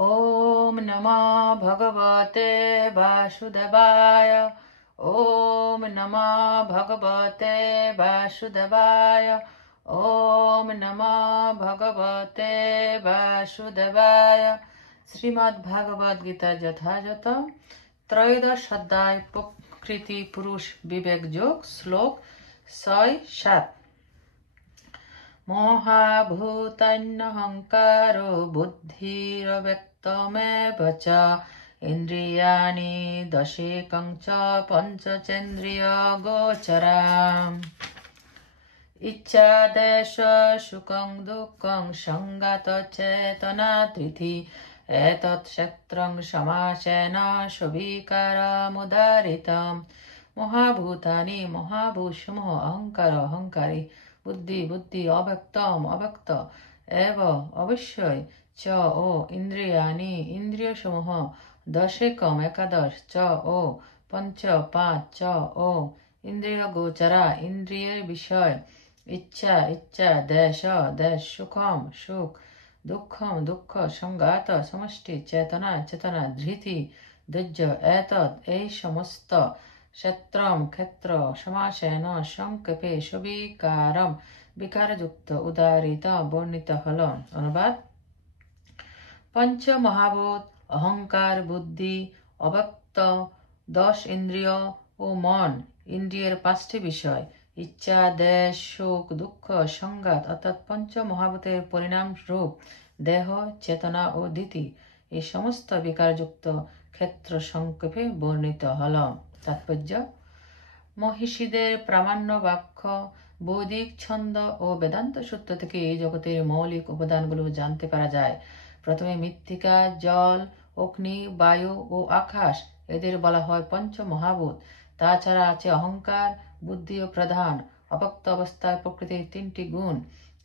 ॐ नमो भगवते वासुदेवाय। ॐ नमो भगवते वासुदेवाय। ॐ नमो भगवते वासुदेवाय। श्रीमद्भागवत गीता যথাযথ ত্রয়োদশ অধ্যায় প্রকৃতি পুরুষ বিবেক যোগ শ্লোক ৬-৭। मोहाभूतान्यहङ्कारो बुद्धिरव्यक्तमेव च इन्द्रियाणि दशेकं च पञ्चचेन्द्रियगोचराम्। इच्छादेश सुखं दुःखं सङ्गतचेतना धृति एतत् क्षेत्रं समासेन सविकारमुदारितम्। महाभूतानि महाभूषमः अहंकार अहंकारी बुद्धि बुद्धि अव्यक्तम अव्यक्त एव अवश्य च ओ इंद्रियानि इंद्रिय समूह दशेकम एकादश च ओ पंच पांच च ओ इंद्रिय गोचरा इंद्रिय विषय इच्छा इच्छा देश देश सुखम सुख दुःखम दुःख संगात समष्टि चेतना चेतना धृति धैर्य एतद् এই সমস্ত क्षेत्रम क्षेत्र समासेन সংক্ষেপে সবিকারম বিকারযুক্ত উদারিত বর্ণিত হল। অনুবাদ: পঞ্চ মহাভূত অহংকার বুদ্ধি অব্যক্ত 10 ইন্দ্রিয় ও মন ইন্দ্রিয়ের 5টি বিষয় ইচ্ছা দেশ সুখ দুঃখ সংঘাত অর্থাৎ পঞ্চ মহাভূতের পরিণাম রূপ দেহ চেতনা ও ধৃতি এই সমস্ত বিকারযুক্ত ক্ষেত্র সংক্ষেপে বর্ণিত হল। তাৎপর্য: মহিষীদের প্রামাণ্য বাক্য বৈদিক ছন্দ ও বেদান্ত সূত্র থেকে এই জগতের মৌলিক উপাদানগুলো জানতে পারা যায়। প্রথমে মৃত্তিকা জল অগ্নি বায়ু ও আকাশ এদের বলা হয় পঞ্চ মহাভূত। তাছাড়া আছে অহংকার বুদ্ধি ও প্রধান অব্যক্ত অবস্থায় প্রকৃতির 3টি গুণ।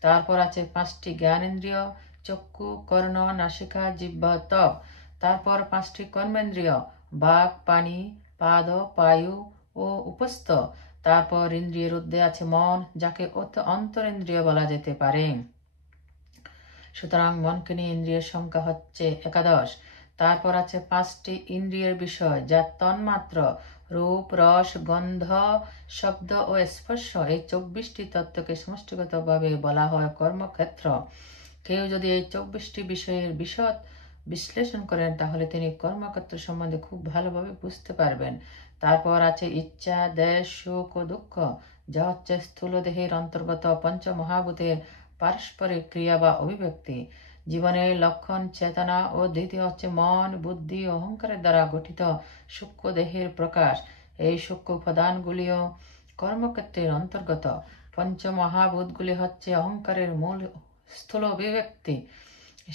তারপর আছে 5টি জ্ঞানেন্দ্রিয় চক্ষু কর্ণ নাসিকা জিহ্বা ত্বক। তারপর 5টি কর্মেন্দ্রিয় বাক পানি পাদ পায়ু ও উপস্থ। তারপর ইন্দ্রিয়ের ঊর্ধ্বে আছে মন যাকে অন্তরেন্দ্রিয় বলা যেতে পারে। সুতরাং মনকে নিয়ে ইন্দ্রিয়ের সংখ্যা হচ্ছে একাদশ। তারপর আছে 5টি ইন্দ্রিয়ের বিষয় যা তন্মাত্র রূপ রস গন্ধ শব্দ ও স্পর্শ এই 24টি তত্ত্বকে সমষ্টিগতভাবে বলা হয় কর্মক্ষেত্র। কেউ যদি এই 24টি বিষয়ের বিশদ বিশ্লেষণ করেন তাহলে তিনি কর্মক্ষেত্র সম্বন্ধে খুব ভালোভাবে বুঝতে পারবেন। তারপর আছে ইচ্ছা দেশ সুখ ও দুঃখ যা হচ্ছে স্থূল দেহের অন্তর্গত পঞ্চ মহাভূতের পারস্পরিক ক্রিয়া বা অভিব্যক্তি। জীবনের লক্ষণ চেতনা ও ধৃতি হচ্ছে মন বুদ্ধি ও অহংকারের দ্বারা গঠিত সূক্ষ্ম দেহের প্রকাশ। এই সূক্ষ্ম উপাদানগুলিও কর্মক্ষেত্রের অন্তর্গত। পঞ্চ মহাভূতগুলি হচ্ছে অহংকারের মূল স্থূল অভিব্যক্তি।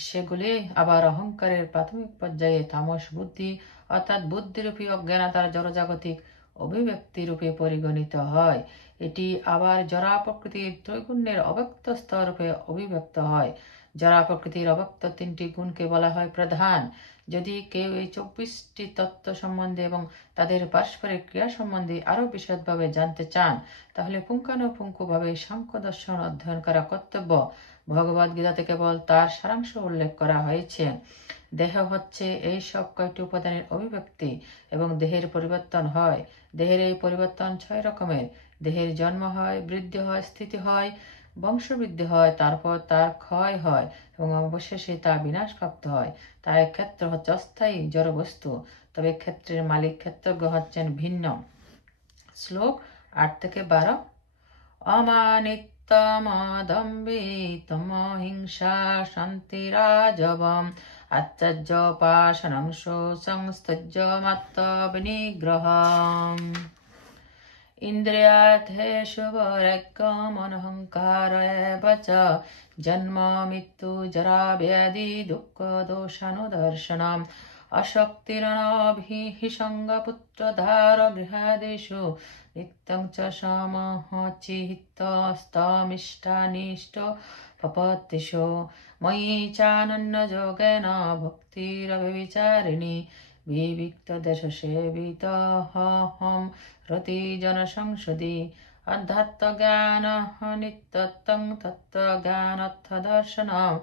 সেগুলি আবার অহংকারের প্রাথমিক পর্যায়ে তামস বুদ্ধি অর্থাৎ বুদ্ধিরূপী অজ্ঞানতার জড়জাগতিক অভিব্যক্তি রূপে পরিগণিত হয়। এটি আবার জড়া প্রকৃতির ত্রৈগুণ্যের অব্যক্ত স্তর রূপে অভিব্যক্ত হয়। জড়া প্রকৃতির অব্যক্ত 3টি গুণকে বলা হয় প্রধান। যদি কেউ এই 24টি তত্ত্ব সম্বন্ধে এবং তাদের পারস্পরিক ক্রিয়া সম্বন্ধে আরো বিশদভাবে জানতে চান তাহলে পুঙ্খানুপুঙ্খভাবে সাংখ্য দর্শন অধ্যয়ন করা কর্তব্য। ভগবদ গীতাতে কেবল তার সারাংশ উল্লেখ করা হয়েছে। দেহ হচ্ছে এই সব কয়টি উপাদানের অভিব্যক্তি এবং দেহের পরিবর্তন হয়। দেহের এই পরিবর্তন 6 রকমের। দেহের জন্ম হয় বৃদ্ধি হয় স্থিতি হয় বংশবৃদ্ধি হয় তারপর তার ক্ষয় হয় এবং অবশেষে তা বিনাশপ্রাপ্ত হয়। তাই ক্ষেত্র হচ্ছে অস্থায়ী জড় বস্তু, তবে ক্ষেত্রের মালিক ক্ষেত্রজ্ঞ হচ্ছেন ভিন্ন। শ্লোক 8-12। অমানিত্যমদম্বিতমহিংসা শান্তিরাজবম আত্মজ্যোপাসনং সংস্তজ্যমাত্তবিনিগ্রহম। ইন্দ্রিয়ার্থেষু বৈরাগ্যমনহংকার এব চ জন্ম মৃত্যু জরা ব্যাধি দুঃখ দোষানুদর্শনম অশক্তিরনভিহিসঙ্গপুত্রধার গৃহাদিষু নিত্যং চ সমঃচিত্তস্তমিষ্টানিষ্ট পপত্তিষু ময়ি চানন্যযোগেন ভক্তিরব্যভিচারিণী বিবিক্তদেশসেবিতহম রতিজনসংসদি অধ্যাত্মজ্ঞান নিত্যত্বং তত্ত্বজ্ঞানর্থদর্শনম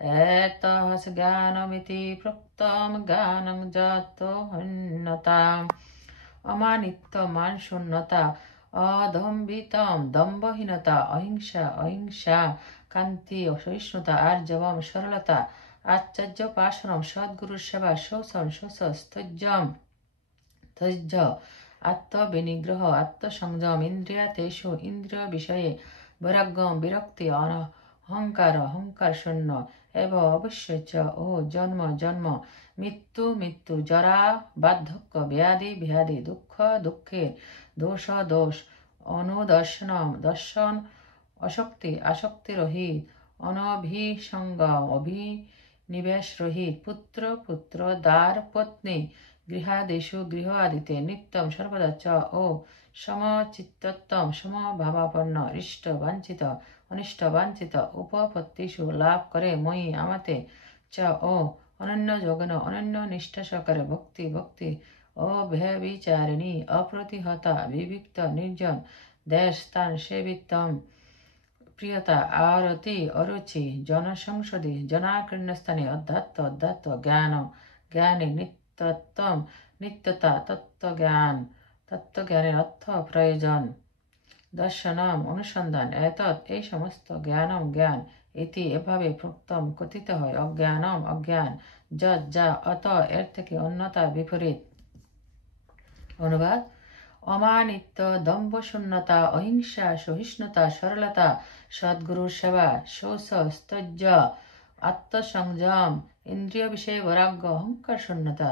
एतः ज्ञानमिति प्रोक्तं ज्ञानं जातोऽन्यथा अमानित्व मान शून्यता अदम्भितम दम्भहीनता अहिंसा कांति सहिष्णुता आर्जवम सरलता आचार्य पाशनम सद्गुरु सेवा शोषम शोष स्थैर्यम धैर्य आत्मविनिग्रह आत्मसंयम इंद्रियातेषु इंद्रिय विषये वैराग्यम विरक्ति अहंकार अहंकार शून्य एवं अवश्य च ओ जन्म जन्म मृत्यु मृत्यु जरा बार्धक्य व्याधि व्याधि दुख दुखे दोष दोष अनुदर्शनम दर्शन अशक्ति आसक्ति रहित अनभिसंग अभिनिवेश रहित पुत्र पुत्र दार पत्नी गृहादिषु गृहादिते नित्यं सर्वदा च ओ समचित्तत्वं समभावापन्न इष्ट वांछित अनिष्ट वांछित उपपत्तिषु लाभ करे मयि आमाते च ओ अनन्य जगन अनन्य निष्ठा सहकारे भक्ति भक्ति अभयविचारिणी अप्रतिहता विविक्त निर्जन देश स्थान सेवितम प्रियता आरती अरुचि जनसंसदि जनाकीर्ण स्थाने अध्यात्म अध्यात्म ज्ञान ज्ञाने नित्यत्वम नित्यता तत्त्वज्ञाনের অর্থ প্রয়োজন দর্শনম অনুসন্ধান এতৎ এই সমস্ত জ্ঞানম জ্ঞান ইতি এভাবে প্রোক্তম কথিত হয় অজ্ঞানম অজ্ঞান যৎ যা অত এর থেকে অন্যতা বিপরীত অনুবাদ অমানিত্য দম্ভ শূন্যতা অহিংসা সহিষ্ণুতা সরলতা সদ্গুরুর সেবা শৌচ স্থৈর্য আত্মসংযম इंद्रिय विषय वैराग्य अहंकार शून्यता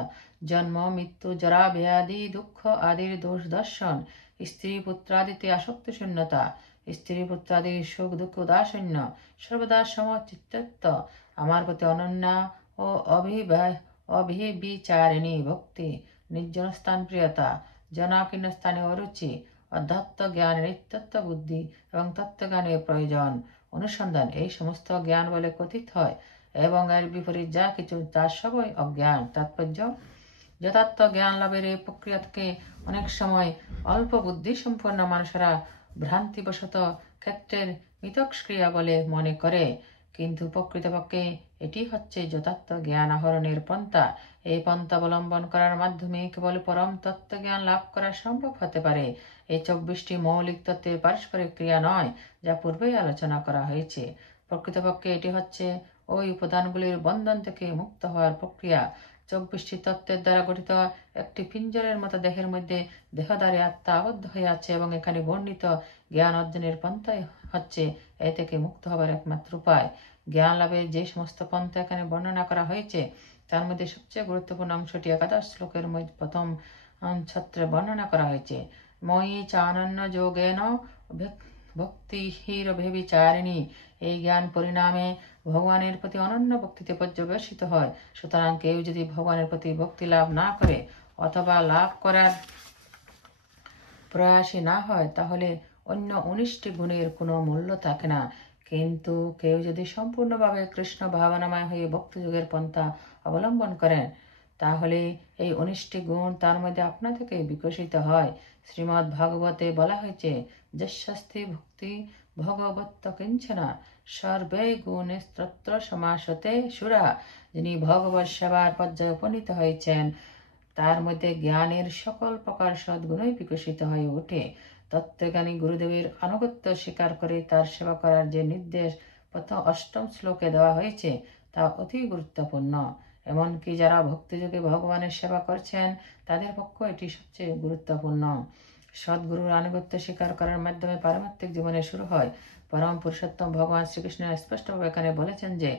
जन्म मृत्यु जरा व्याधि दुख आदि दोष दर्शन स्त्री पुत्रादिते आसक्ति शून्यता स्त्री पुत्रादि सुख दुख उदासीन्य सर्वदा समचित्तत्व आमार प्रति अनन्या और अभिविचारिणी भक्ति निर्जन स्थान प्रियता जनाकीर्ण स्थाने अरुचि अध्यात्म ज्ञान नित्यत्व बुद्धि एवं तत्त्वज्ञाনের प्रयोजन অনুসন্ধান এই সমস্ত জ্ঞান বলে কথিত হয় এবং এর বিপরীত যা কিছু তার সবই অজ্ঞান তাৎপর্য যথার্থ জ্ঞান লাভের এই প্রক্রিয়াকে অনেক সময় অল্প বুদ্ধি সম্পন্ন মানুষেরা ভ্রান্তিবশত ক্ষেত্রের মিতক্রিয়া বলে মনে করে কিন্তু প্রকৃতপক্ষে এটি হচ্ছে যথার্থ জ্ঞান আহরণের পন্থা এই পন্থা অবলম্বন করার মাধ্যমে কেবল পরম তত্ত্ব জ্ঞান লাভ করা সম্ভব হতে পারে এই 24টি মৌলিক তত্ত্বের পারস্পরিক ক্রিয়া নয় যা পূর্বেই আলোচনা করা হয়েছে প্রকৃতপক্ষে এটি হচ্ছে ওই উপাদানগুলির বন্ধন থেকে মুক্ত হওয়ার প্রক্রিয়া 24টি তত্ত্বের দ্বারা গঠিত একটি পিঞ্জরের মতো দেহের মধ্যে দেহধারী আত্মা আবদ্ধ হয়ে আছে এবং এখানে বর্ণিত জ্ঞান অর্জনের পন্থাই হচ্ছে এ থেকে মুক্ত হবার একমাত্র উপায় জ্ঞান লাভের যে সমস্ত পন্থা এখানে বর্ণনা করা হয়েছে তার মধ্যে সবচেয়ে গুরুত্বপূর্ণ অংশটি একাদশ শ্লোকের মধ্যে প্রথম ছত্রে বর্ণনা করা হয়েছে মই চানন্য যোগেন ভক্তিহীর ভেবিচারিণী এই জ্ঞান পরিণামে ভগবানের প্রতি অনন্য ভক্তিতে পর্যবেসিত হয় সুতরাং কেউ যদি ভগবানের প্রতি ভক্তি লাভ না করে অথবা লাভ করার প্রয়াসী না হয় তাহলে অন্য 19টি গুণের কোনো মূল্য থাকে না কিন্তু কেউ যদি সম্পূর্ণভাবে কৃষ্ণ ভাবনাময় হয়ে ভক্তিযোগের পন্থা অবলম্বন করেন তাহলে এই 19টি গুণ তার মধ্যে আপনা থেকে বিকশিত হয় শ্রীমদ্ ভাগবতে বলা হয়েছে যশস্তি ভক্তি ভগবত্ত কিঞ্চনা সর্বে গুণে স্তোত্র সমাসতে সুরা যিনি ভগবত সেবার পর্যায়ে উপনীত হয়েছেন তার মধ্যে জ্ঞানের সকল প্রকার সদ্গুণই বিকশিত হয়ে ওঠে তত্ত্বজ্ঞানী গুরুদেবের আনুগত্য স্বীকার করে তার সেবা করার যে নির্দেশ প্রথম 8ম শ্লোকে দেওয়া হয়েছে তা অতি গুরুত্বপূর্ণ এমনকি যারা ভক্তিযোগে ভগবানের সেবা করছেন তাদের পক্ষে এটি সবচেয়ে গুরুত্বপূর্ণ সদ্গুরুর আনুগত্য স্বীকার করার মাধ্যমে পারমাত্মিক জীবনে শুরু হয় পরম পুরুষোত্তম ভগবান শ্রীকৃষ্ণ স্পষ্টভাবে এখানে বলেছেন যে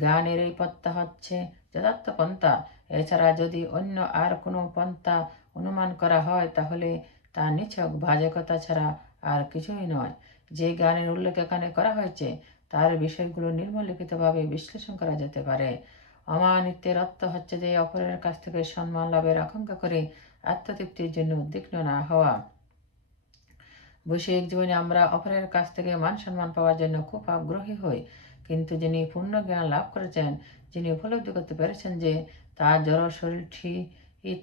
জ্ঞানের এই পন্থা হচ্ছে যথার্থ পন্থা এছাড়া যদি অন্য আর কোনো পন্থা অনুমান করা হয় তাহলে তা নিছক বাজকতা ছাড়া আর কিছুই নয় যে জ্ঞানের উল্লেখ এখানে করা হয়েছে তার বিষয়গুলো নিম্নলিখিতভাবে বিশ্লেষণ করা যেতে পারে অমানিত্যের অর্থ হচ্ছে যে অপরের কাছ থেকে সম্মান লাভের আকাঙ্ক্ষা করে আত্মতৃপ্তির জন্য উদ্বিগ্ন না হওয়া বৈষয়িক জীবনে আমরা অপরের কাছ থেকে মান সম্মান পাওয়ার জন্য খুব আগ্রহী হই কিন্তু যিনি পূর্ণ জ্ঞান লাভ করেছেন যিনি উপলব্ধি করতে পেরেছেন যে তার জড় শরীরটি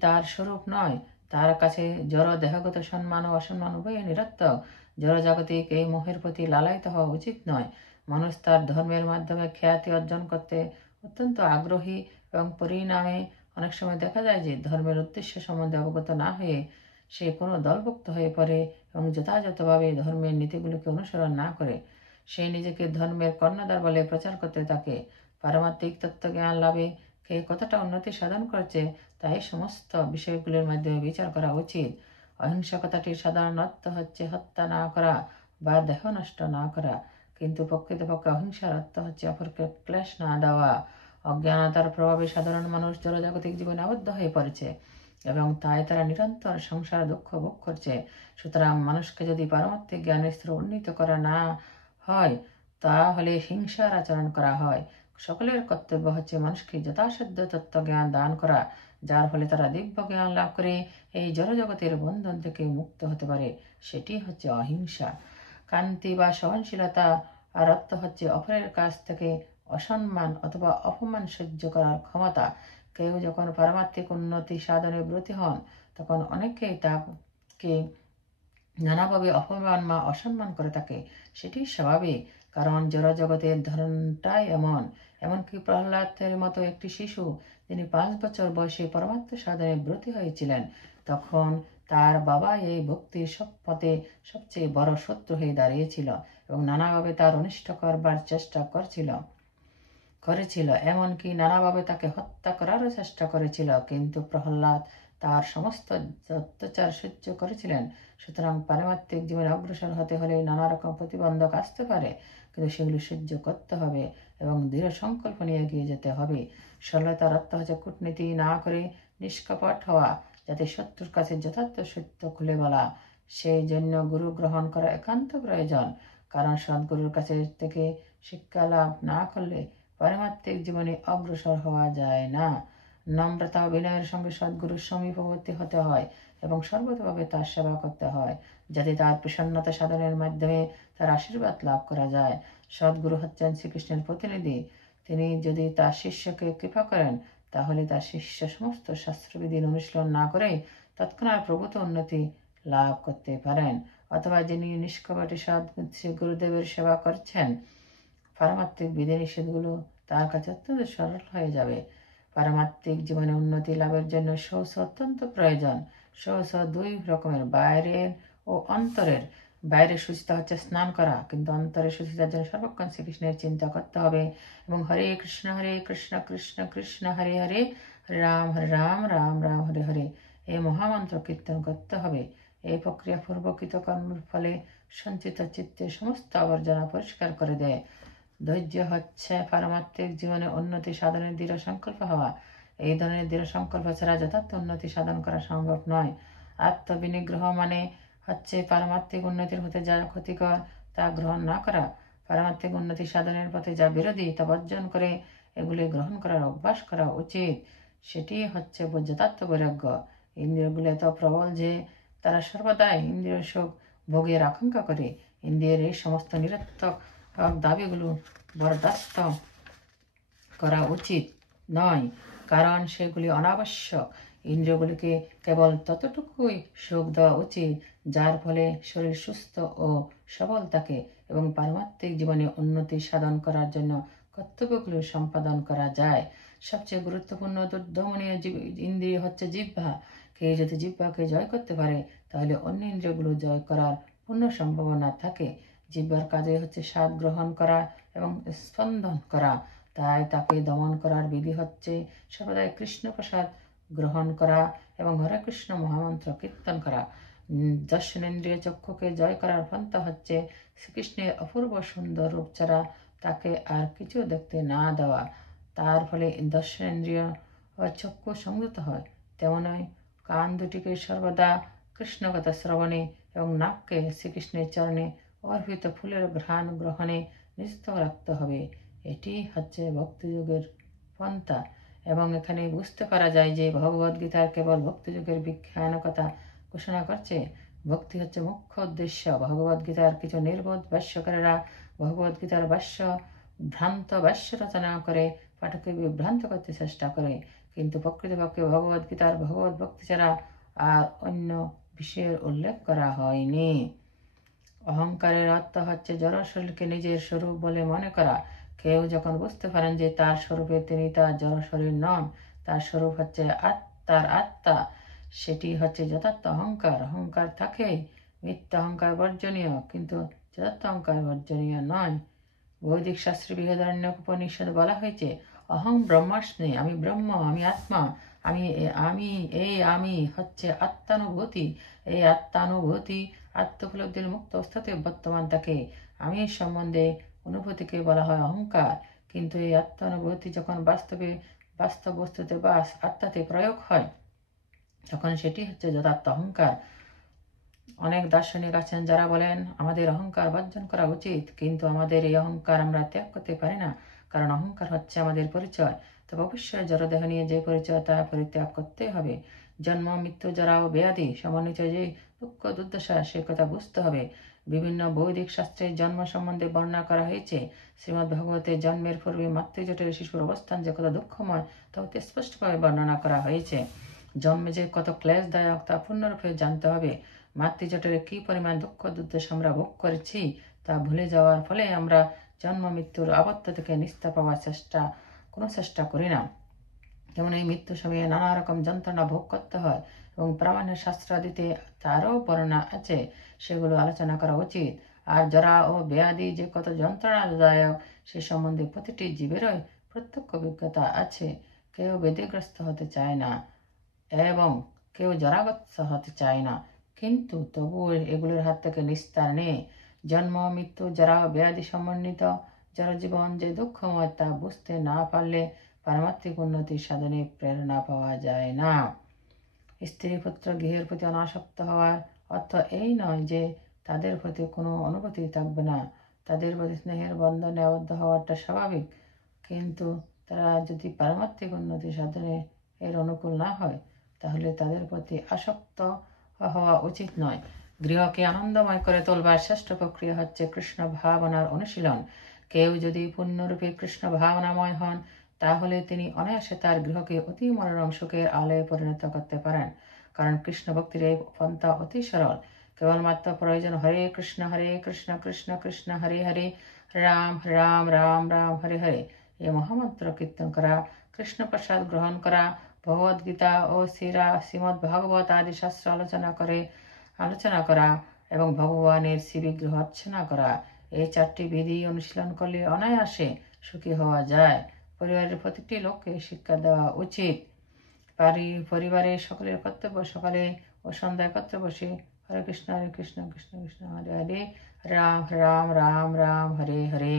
তার স্বরূপ নয় তার কাছে জড় দেহগত সম্মান ও অসম্মান উভয় নিরর্থক জড় জাগতিক এই মোহের প্রতি লালায়িত হওয়া উচিত নয় মানুষ তার ধর্মের মাধ্যমে খ্যাতি অর্জন করতে অত্যন্ত আগ্রহী এবং পরিণামে অনেক সময় দেখা যায় যে ধর্মের উদ্দেশ্য সম্বন্ধে অবগত না হয়ে সে কোনো দলভুক্ত হয়ে পড়ে এবং যথাযথভাবে ধর্মের নীতিগুলিকে অনুসরণ না করে সে নিজেকে ধর্মের কর্ণধার বলে প্রচার করতে থাকে। পারমাত্মিক তত্ত্বজ্ঞান লাভে কে কতটা উন্নতি সাধন করছে তা এই সমস্ত বিষয়গুলির মাধ্যমে বিচার করা উচিত। অহিংসা কথাটির সাধারণ অর্থ হচ্ছে হত্যা না করা বা দেহ নষ্ট না করা, কিন্তু প্রকৃতপক্ষে অহিংসার অর্থ হচ্ছে অপরকে ক্লেশ না দেওয়া। অজ্ঞানতার প্রভাবে সাধারণ মানুষ জড়জাগতিক জীবনে আবদ্ধ হয়ে পড়েছে এবং তাই তারা নিরন্তর সংসার দুঃখ ভোগ করছে। সুতরাং মানুষকে যদি পারমাত্মিক জ্ঞানের স্তর উন্নীত করা না হয় তাহলে হিংসার আচরণ করা হয়। সকলের কর্তব্য হচ্ছে মানুষকে যথাসাধ্য তত্ত্বজ্ঞান দান করা, যার ফলে তারা দিব্য জ্ঞান লাভ করে এই জড়জগতের বন্ধন থেকে মুক্ত হতে পারে। সেটি হচ্ছে অহিংসা। কান্তি বা সহনশীলতা আর অর্থ হচ্ছে অপরের কাছ থেকে অসম্মান অথবা অপমান সহ্য করার ক্ষমতা। কেউ যখন পারমাত্মিক উন্নতি সাধনে ব্রতী হন তখন অনেকেই তাকে নানাভাবে অপমান বা অসম্মান করে থাকে। সেটি স্বাভাবিক, কারণ জড়জগতের ধরনটাই এমন। এমনকি প্রহ্লাদের মতো একটি শিশু, যিনি 5 বছর বয়সে পরমাত্ম সাধনে ব্রতী হয়েছিলেন, তখন তার বাবা এই ভক্তির পথে সবচেয়ে বড় শত্রু হয়ে দাঁড়িয়েছিল এবং নানাভাবে তার অনিষ্ট করবার চেষ্টা করেছিল, এমনকি নানাভাবে তাকে হত্যা করারও চেষ্টা করেছিল, কিন্তু প্রহ্লাদ তার সমস্ত অত্যাচার সহ্য করেছিলেন। সুতরাং পারমাত্মিক জীবনে অগ্রসর হতে হলে নানা রকম প্রতিবন্ধক আসতে পারে, কিন্তু সেগুলি সহ্য করতে হবে এবং দৃঢ় সংকল্প নিয়ে এগিয়ে যেতে হবে। সরলতার অর্থ হচ্ছে কূটনীতি না করে নিষ্কপট হওয়া, যাতে শত্রুর কাছে যথার্থ সত্য খুলে বলা। সেই জন্য গুরু গ্রহণ করা একান্ত প্রয়োজন, কারণ সদ্গুরুর কাছে থেকে শিক্ষা লাভ না করলে পারমাত্মিক জীবনে অগ্রসর হওয়া যায় না। নম্রতা ও বিনয়ের সঙ্গে সদ্গুরুর সমীপবর্তী হতে হয় এবং সর্বতভাবে তার সেবা করতে হয়, যাতে তার প্রসন্নতা সাধনের মাধ্যমে তার আশীর্বাদ লাভ করা যায়। সদ্গুরু হচ্ছেন শ্রীকৃষ্ণের প্রতিনিধি। তিনি যদি তার শিষ্যকে কৃপা করেন তাহলে তার শিষ্য সমস্ত শাস্ত্রবিধি অনুশীলন না করে তৎক্ষণাৎ প্রভূত উন্নতি লাভ করতে পারেন। অথবা যিনি নিষ্কপটে শ্রী গুরুদেবের সেবা করছেন, পারমাত্মিক বিধিনিষেধগুলো তার কাছে অত্যন্ত সরল হয়ে যাবে। পারমাত্মিক জীবনে উন্নতি লাভের জন্য শৌচ অত্যন্ত প্রয়োজন। শৌচ 2 রকমের, বাইরের ও অন্তরের। বাইরের শুচিতা হচ্ছে স্নান করা, কিন্তু অন্তরের শুচিতার জন্য সর্বক্ষণ শ্রীকৃষ্ণের চিন্তা করতে হবে এবং হরে কৃষ্ণ কৃষ্ণ কৃষ্ণ হরে হরে, হরে রাম রাম রাম হরে হরে এই মহামন্ত্র কীর্তন করতে হবে। এই প্রক্রিয়া পূর্বকৃত কর্মের ফলে সঞ্চিত চিত্তে সমস্ত আবর্জনা পরিষ্কার করে দেয়। ধৈর্য হচ্ছে পারমাত্মিক জীবনে উন্নতি সাধনের দৃঢ় সংকল্প হওয়া। এই ধরনের দৃঢ় সংকল্প ছাড়া যথার্থ উন্নতি সাধন করা সম্ভব নয়। আত্মবিনিগ্রহ মানে হচ্ছে পারমাত্মিক উন্নতির হতে যা ক্ষতিকর তা গ্রহণ না করা। পারমাত্মিক উন্নতি সাধনের পথে যা বিরোধী তা বর্জন করে এগুলি গ্রহণ করার অভ্যাস করা উচিত। সেটি হচ্ছে যথার্থ বৈরাগ্য। ইন্দ্রিয়গুলি এত প্রবল যে তারা সর্বদাই ইন্দ্রিয় সুখ ভোগের আকাঙ্ক্ষা করে। ইন্দ্রিয়ের এই সমস্ত নিরর্থক দাবিগুলো বরদাস্ত করা উচিত নয়, কারণ সেগুলি অনাবশ্যক। ইন্দ্রিয়গুলিকে কেবল ততটুকুই সুখ দেওয়া উচিত যার ফলে শরীর সুস্থ ও সবল থাকে এবং পারমাত্মিক জীবনে উন্নতি সাধন করার জন্য কর্তব্যগুলো সম্পাদন করা যায়। সবচেয়ে গুরুত্বপূর্ণ দমনীয় ইন্দ্রিয় হচ্ছে জিহ্বা। কেউ যদি জিহ্বাকে জয় করতে পারে তাহলে অন্য ইন্দ্রিয়গুলো জয় করার পূর্ণ সম্ভাবনা থাকে। জিহ্বার কাজে হচ্ছে স্বাদ গ্রহণ করা এবং স্পন্দন করা, তাই তাকে দমন করার বিধি হচ্ছে সর্বদাই কৃষ্ণ প্রসাদ গ্রহণ করা এবং হরে কৃষ্ণ মহামন্ত্র কীর্তন করা। দর্শনেন্দ্রিয় চক্ষুকে জয় করার পন্থা হচ্ছে শ্রীকৃষ্ণের অপূর্ব সুন্দর রূপ ছাড়া তাকে আর কিছু দেখতে না দেওয়া। তার ফলে দর্শনেন্দ্রিয় চক্ষু সংযত হয়। তেমনই কান দুটিকে সর্বদা কৃষ্ণকথা শ্রবণে এবং নাককে শ্রীকৃষ্ণের চরণে অর্পিত ফুলের ঘ্রাণ গ্রহণে নিযুক্ত রাখতে হবে। এটি হচ্ছে ভক্তিযুগের পন্থা। এবং এখানে বুঝতে পারা যায় যে ভগবদ্গীতার কেবল ভক্তিযুগের বিখ্যানকতা ঘোষণা করছে। ভক্তি হচ্ছে মুখ্য উদ্দেশ্য। ভগবদ্গীতার কিছু নির্বোধ ভাষ্যকারেরা ভগবদ্গীতার ভ্রান্ত ভাষ্য রচনা করে পাঠককে বিভ্রান্ত করতে চেষ্টা করে, কিন্তু প্রকৃতপক্ষে ভগবদ্গীতার ভগবত ভক্তি ছাড়া আর অন্য বিষয়ের উল্লেখ করা হয়নি। অহংকারের অর্থ হচ্ছে জড় শরীরকে নিজের স্বরূপ বলে মনে করা। কেউ যখন বুঝতে পারেন যে তার স্বরূপে তিনি তার জড় শরীর নন, তার স্বরূপ হচ্ছে আত্মার আত্মা, সেটি হচ্ছে যথার্থ অহংকার। অহংকার থাকেই মিথ্যা অহংকার বর্জনীয়, কিন্তু যথার্থ অহংকার বর্জনীয় নয়। বৈদিক শাস্ত্রে বৃহদারণ্যক উপনিষদ বলা হয়েছে অহং ব্রহ্মাস্মি, আমি ব্রহ্ম, আমি আত্মা, আমি হচ্ছে আত্মানুভূতি। এই আত্মানুভূতি আত্মোপলব্ধির মুক্ত অবস্থাতে বর্তমান থাকে। আমি সম্বন্ধে অনুভূতিকে বলা হয় অহংকার। কিন্তু এই আত্মানুভূতি যখন বাস্তব বস্তুতে বা আত্মাতে প্রয়োগ হয়, তখন সেটি হচ্ছে যথার্থ অহংকার। অনেক দার্শনিক আছেন যারা বলেন আমাদের অহংকার বর্জন করা উচিত, কিন্তু আমাদের এই অহংকার আমরা ত্যাগ করতে পারি না, কারণ অহংকার হচ্ছে আমাদের পরিচয়। তবে অবশ্যই জড়দেহ নিয়ে যে পরিচয় তা পরিত্যাগ করতে হবে। জন্ম, মৃত্যু, জরা ও ব্যাধি সমন্বিত যে দুঃখ দুর্দশা, সে কথা বুঝতে হবে। বিভিন্ন বৈদিক শাস্ত্রে জন্ম সম্বন্ধে বর্ণনা করা হয়েছে। শ্রীমদ্ ভাগবতে জন্মের পূর্বে মাতৃজঠরে শিশুর অবস্থান যে কত দুঃখময় তা অতি স্পষ্টভাবে বর্ণনা করা হয়েছে। জন্মে যে কত ক্লেশদায়ক তা পূর্ণরূপে জানতে হবে। মাতৃজঠরে কি পরিমাণ দুঃখ দুর্দশা আমরা ভোগ করেছি তা ভুলে যাওয়ার ফলে আমরা জন্ম মৃত্যুর আবদ্ধ থেকে নিস্তার পাওয়ার কোনো চেষ্টা করি না। যেমন এই মৃত্যুর সময়ে নানা রকম যন্ত্রণা ভোগ করতে হয় এবং প্রামাণ্যের শাস্ত্রাদিতে তারও বর্ণনা আছে, সেগুলো আলোচনা করা উচিত। আর জরা ও ব্যাধি যে কত যন্ত্রণাদায়ক সে সম্বন্ধে প্রতিটি জীবেরই প্রত্যক্ষ অভিজ্ঞতা আছে। কেউ ব্যাধিগ্রস্ত হতে চায় না এবং কেউ জরাগ্রস্ত হতে চায় না, কিন্তু তবুও এগুলোর হাত থেকে নিস্তার নেই। জন্ম, মৃত্যু, জরা, ব্যাধি সমন্বিত জনজীবন যে দুঃখময় তা বুঝতে না পারলে পারমাত্মিক উন্নতি সাধনে প্রেরণা পাওয়া যায় না। স্ত্রী, পুত্র, গৃহের প্রতি অনাসক্ত হওয়ার অর্থ এই নয় যে তাদের প্রতি কোনো অনুভূতি থাকবে না। তাদের প্রতি স্নেহের বন্ধনে আবদ্ধ হওয়াটা স্বাভাবিক, কিন্তু তারা যদি পারমাত্মিক উন্নতি সাধনে এর অনুকূল না হয়, তাহলে তাদের প্রতি আসক্ত হওয়া উচিত নয়। গৃহকে আনন্দময় করে তোলবার শ্রেষ্ঠ প্রক্রিয়া হচ্ছে কৃষ্ণ ভাবনার অনুশীলন। কেউ যদি পূর্ণরূপে কৃষ্ণ ভাবনাময় হন, তাহলে তিনি অনায়াসে তার গৃহকে অতি মনোরম সুখের আলয়ে পরিণত করতে পারেন, কারণ কৃষ্ণ ভক্তির এই পন্থা অতি সরল। কেবলমাত্র প্রয়োজন হরে কৃষ্ণ কৃষ্ণ কৃষ্ণ হরে হরে, রাম রাম রাম রাম হরে হরে এই মহামন্ত্র কীর্তন করা, কৃষ্ণ প্রসাদ গ্রহণ করা, ভগবদ গীতা ও শ্রীমদ্ ভাগবত আদি শাস্ত্র আলোচনা করা এবং ভগবানের শ্রীবিগ্রহ অর্চনা করা, এই চারটি বিধি অনুশীলন করলে অনায়াসে সুখী হওয়া যায়। পরিবারের প্রতিটি লোককে শিক্ষা দেওয়া উচিত। পরিবারের সকলের কর্তব্য সকালে ও সন্ধ্যায় একত্রে বসে হরে কৃষ্ণ কৃষ্ণ কৃষ্ণ হরে হরে, রাম রাম রাম রাম হরে হরে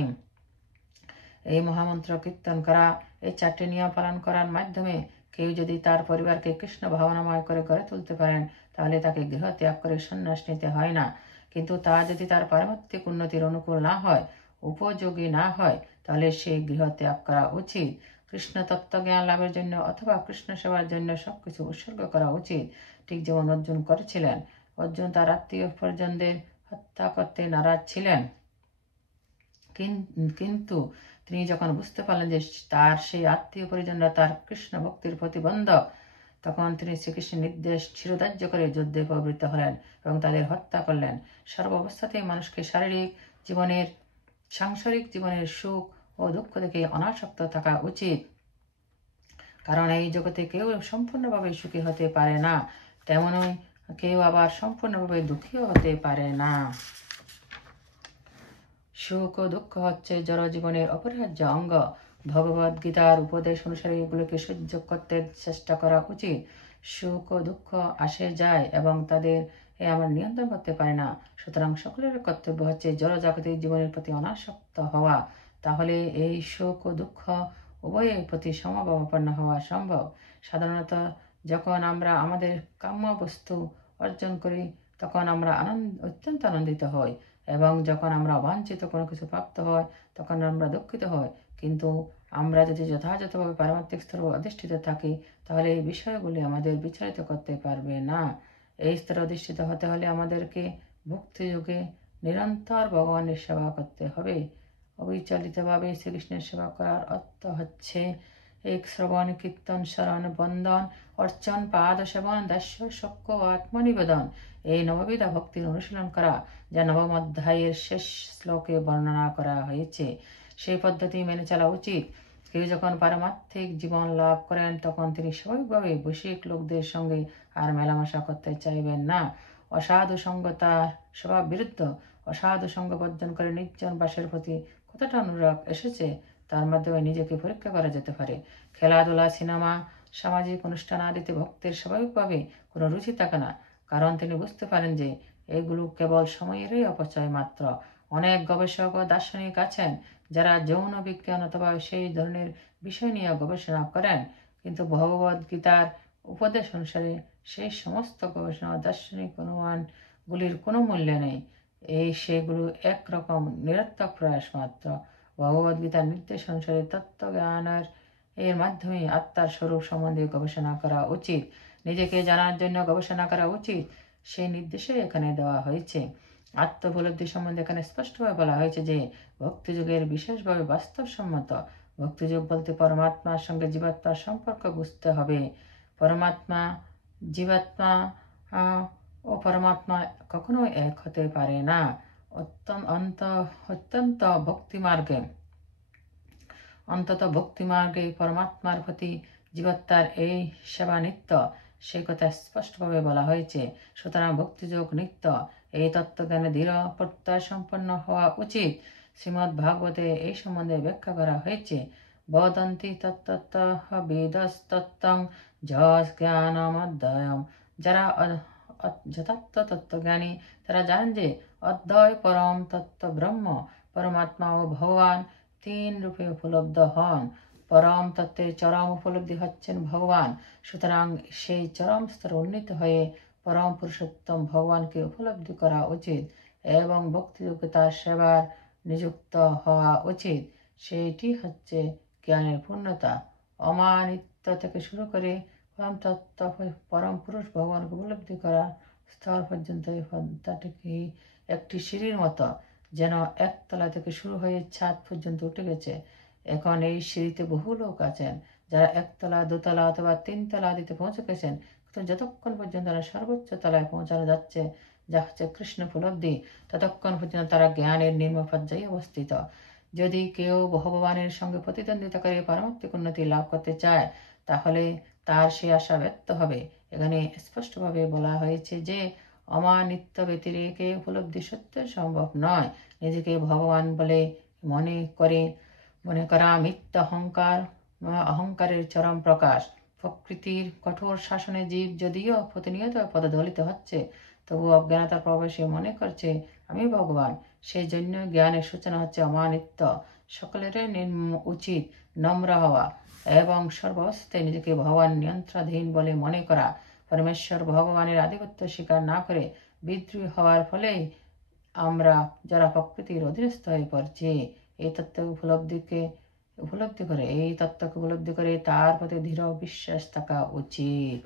এই মহামন্ত্র কীর্তন করা, এই চারটি নিয়ম পালন করার মাধ্যমে কেউ যদি তার পরিবারকে কৃষ্ণ ভাবনাময় করে গড়ে তুলতে পারেন, তাহলে তাকে গৃহ ত্যাগ করে সন্ন্যাস নিতে হয় না। কিন্তু তা যদি তার পারমাত্মিক উন্নতির অনুকূল না হয়, উপযোগী না হয়, তাহলে সে গৃহ ত্যাগ করা উচিত। কৃষ্ণ তত্ত্বজ্ঞান লাভের জন্য অথবা কৃষ্ণ সেবার জন্য সবকিছু উৎসর্গ করা উচিত, ঠিক যেমন অর্জুন করেছিলেন। অর্জুন তার আত্মীয় পরিজনদের হত্যা করতে নারাজ ছিলেন, কিন্তু তিনি যখন বুঝতে পারলেন যে তার সেই আত্মীয় পরিজনরা তার কৃষ্ণ ভক্তির প্রতিবন্ধক, তখন তিনি শ্রীকৃষ্ণের নির্দেশ শিরোধার্য করে যুদ্ধে প্রবৃত্ত হলেন এবং তাদের হত্যা করলেন। সর্বাবস্থাতেই মানুষকে সাংসারিক জীবনের সুখ ও দুঃখ থেকে অনাসক্ত থাকা উচিত, কারণ এই জগতে কেউ সম্পূর্ণভাবে সুখী হতে পারে না, তেমনই কেউ আবার সম্পূর্ণভাবে দুঃখীও হতে পারে না। সুখ ও দুঃখ হচ্ছে জড়জীবনের অপরিহার্য অঙ্গ। ভগবদ গীতার উপদেশ অনুসারে এগুলোকে সহ্য করতে চেষ্টা করা উচিত। সুখ ও দুঃখ আসে যায় এবং তাদের আমরা নিয়ন্ত্রণ করতে পারি না। সুতরাং সকলের কর্তব্য হচ্ছে জড়জাগতিক জীবনের প্রতি অনাসক্ত হওয়া, তাহলে এই সুখ ও দুঃখ উভয়ের প্রতি সমভাবাপন্ন হওয়া সম্ভব। সাধারণত যখন আমরা আমাদের কাম্য বস্তু অর্জন করি, তখন আমরা অত্যন্ত আনন্দিত হই, এবং যখন আমরা অবাঞ্ছিত কোনো কিছু প্রাপ্ত হয়, তখন আমরা দুঃখিত হই। কিন্তু আমরা যদি যথাযথভাবে পারমাত্মিক স্তরে অধিষ্ঠিত থাকি, তাহলে এই বিষয়গুলি আমাদের বিচলিত করতে পারবে না। এই স্তরে অধিষ্ঠিত হতে হলে আমাদেরকে ভক্তিযোগে নিরন্তর ভগবানের সেবা করতে হবে। অবিচলিতভাবে শ্রীকৃষ্ণের সেবা করার অর্থ হচ্ছে এক শ্রবণ কীর্তন শরণ বন্দন অর্চন পাদ সেবন দাস্য শক্য আত্মনিবেদন এই নববিধা ভক্তির অনুশীলন করা যা নবম অধ্যায়ের শেষ শ্লোকে বর্ণনা করা হয়েছে সেই পদ্ধতি মেনে চলা উচিত। কেউ যখন পারমার্থিক জীবন লাভ করেন তখন তিনি স্বাভাবিকভাবে বৈশ্বিক লোকদের সঙ্গে আর মেলামেশা করতে চাইবেন না। অসাধু সঙ্গ তার স্বভাব বিরুদ্ধ। অসাধু সঙ্গ বর্জন করে নির্জন বাসের প্রতি কতটা অনুরাগ এসেছে তার মাধ্যমে নিজেকে পরীক্ষা করা যেতে পারে। খেলাধুলা, সিনেমা, সামাজিক অনুষ্ঠান আদিতে ভক্তের স্বাভাবিকভাবে কোনো রুচি থাকে না, কারণ তিনি বুঝতে পারেন যে এগুলো কেবল সময়েরই অপচয় মাত্র। অনেক গবেষক ও দার্শনিক আছেন যারা যৌন বিজ্ঞান অথবা সেই ধরনের বিষয় নিয়ে গবেষণা করেন, কিন্তু ভগবদ গীতার উপদেশ অনুসারে সেই সমস্ত গবেষণা দার্শনিক অনুমানগুলির কোনো মূল্য নেই। সেগুলো একরকম নিরর্থক প্রয়াস মাত্র। ভগবদ্গীতার নির্দেশ অনুসারে তত্ত্বজ্ঞানের এর মাধ্যমে আত্মার স্বরূপ সম্বন্ধে গবেষণা করা উচিত, নিজেকে জানার জন্য গবেষণা করা উচিত, সেই নির্দেশে এখানে দেওয়া হয়েছে। আত্মোপলব্ধি সম্বন্ধে এখানে স্পষ্টভাবে বলা হয়েছে যে ভক্তিযুগের বিশেষভাবে বাস্তবসম্মত। ভক্তিযুগ বলতে পরমাত্মার সঙ্গে জীবাত্মার সম্পর্ক বুঝতে হবে। পরমাত্মা, জীবাত্মা ও পরমাত্মা কখনো এক হতে পারে না। অত্যন্ত ভক্তিমার্গে পরমাত্মার প্রতি জীবাত্মার এই সেবা নিত্য, সেই কথা স্পষ্টভাবে বলা হয়েছে। সুতরাং ভক্তিযোগ নিত্য, এই তত্ত্বজ্ঞানে দৃঢ় প্রত্যয় সম্পন্ন হওয়া উচিত। শ্রীমদ্ ভাগবতে এই সম্বন্ধে ব্যাখ্যা করা হয়েছে। বদন্তি তত্ত্বতঃ বেদস্তত্ত্বং জ্ঞানমদ্বয়ম। যারা যথার্থ তত্ত্বজ্ঞানী তারা জানেন যে অদ্বয় পরম তত্ত্ব ব্রহ্ম, পরমাত্মা ও ভগবান তিন রূপে উপলব্ধ হন। পরম তত্ত্বের চরম উপলব্ধি হচ্ছেন ভগবান। সুতরাং সেই চরম স্তরে উন্নীত হয়ে পরম পুরুষোত্তম ভগবানকে উপলব্ধি করা উচিত এবং ভক্তিযোগ্যতার সেবার নিযুক্ত হওয়া উচিত। সেইটি হচ্ছে জ্ঞানের পূর্ণতা। অমানিত্য থেকে শুরু করে পরম তত্ত্ব পরম পুরুষ ভগবানকে উপলব্ধি করা স্তর পর্যন্ত এই পন্থাটি একটি সিঁড়ির মতো, যেন একতলা থেকে শুরু হয়ে ছাদ পর্যন্ত উঠে গেছে। এখন এই সিঁড়িতে বহু লোক আছেন যারা একতলা, দোতলা অথবা তিনতলা আদিতে পৌঁছে গেছেন, কিন্তু যতক্ষণ পর্যন্ত তারা সর্বোচ্চ তলায় পৌঁছানো যাচ্ছে, যা হচ্ছে কৃষ্ণ উপলব্ধি, ততক্ষণ পর্যন্ত তারা জ্ঞানের নিম্ন পর্যায়ে অবস্থিত। যদি কেউ ভগবানের সঙ্গে প্রতিদ্বন্দ্বিতা করে পারমার্থিক উন্নতি লাভ করতে চায় তাহলে তার সে আশা ব্যর্থ হবে। এখানে স্পষ্টভাবে বলা হয়েছে যে অমানিত্য ব্যতিরেকে উপলব্ধি সত্যি সম্ভব নয়। নিজেকে ভগবান বলে মনে করা মিথ্যা অহংকারের চরম প্রকাশ। প্রকৃতির কঠোর শাসনে জীব যদিও প্রতিনিয়ত পদদলিত হচ্ছে, তবু অজ্ঞানতার প্রবেশে মনে করছে আমি ভগবান। সেই জন্য জ্ঞানের সূচনা হচ্ছে অমানিত্য। সকলের উচিত নম্র হওয়া এবং সর্বাবস্থায় নিজেকে ভগবান নিয়ন্ত্রণাধীন বলে মনে করা। পরমেশ্বর ভগবানের আধিপত্য স্বীকার না করে বিদ্রোহী হওয়ার ফলেই আমরা যারা প্রকৃতির অধীনস্থ হয়ে পড়ছি। এই তত্ত্বকে উপলব্ধি করে তার প্রতি দৃঢ় বিশ্বাস থাকা উচিত।